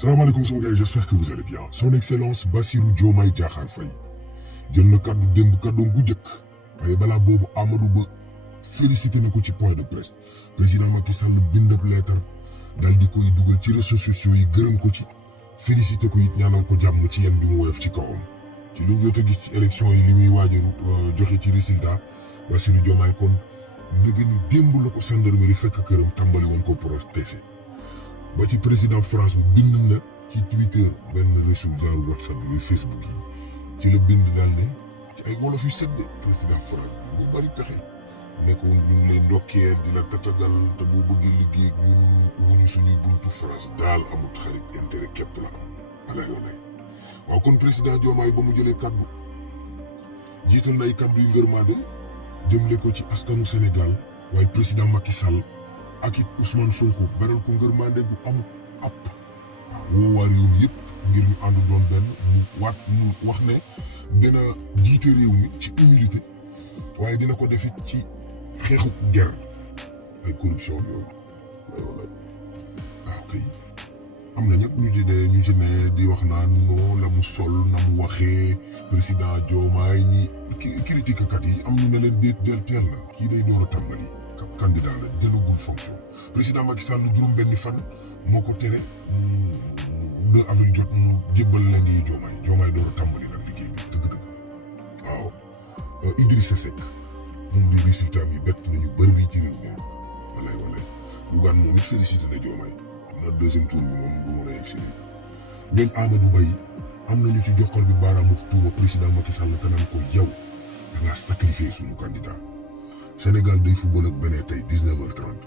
Salam alaikum sama gars, j'espère que vous allez bien. Son excellence Bassirou Diomaye Faye jël na kaddu démb kàddoom gu njëkk waaye balaa boobu Amadou ba félicité na ko ci point de presse président Macky Sall bind ab lettre daal di koy dugal ci réseaux sociaux yi gërëm ko ci félicité ko it ñaanal ko jàmm ci yéen bi mu woyof ci kawam ci luñ jot a gis ci élection yi li muy waaj a joxe ci résultat Bassirou Diomaye kon ñu gën a démb la ko gendarmerie fekk këram tàmbali woon ko protesté ba ci président France bi bind na ci Twitter benn réseau genre WhatsApp yooyu Facebook yi ci la bind daal ne ci ay wolof yu sedd président France bi mu bari pexe ne ko ñu lay ndokkeel di la tatagal te boo bëggee liggéey ak ñun wuñu suñuy buntu France daal amut xarit intérêt képp la am alay walay waaw kon président Diomaye ba mu jëlee kaddu jiital na ay kaddu yu ngërmaande jëmle ko ci askanu Sénégal waaye président Macky Sall ak it Ousmane Sonko beral ko ngërmaande gu amut app woo waa réew mi yëpp ngir ñu ànd doon benn mu wax ne dina jiite réew mi ci humilité waaye dina ko defit ci xeexu ger ay corruption yooyu waaw kay am na ñëpp ñu ci ne di wax naan non la mu sol na mu waxee président Diomaye ñi critique kat yi am ñu ne leen del teel na kii day door a tàmbali candidat la jëlagul fonction président Macky Sall juróom benni fan moo ko tere 2 avril jot mu jébbal la ngi Diomaye door a tàmbali nag liggéey bi dëgg-dëgg waaw Idrissa Seck moom di résultat yi bett nañu bëri ci réew mi walay Bougane moom it félicité na Diomaye am na deuxième tour bi moom bu mën a yegg si ñooñ Amadou Ba yi am nañu ci joxor bi baaraamu tuuma président Macky Sall te naan ko yow da ngaa sacrifier suñu candidat Sénégal day football ak beneen tey 19h30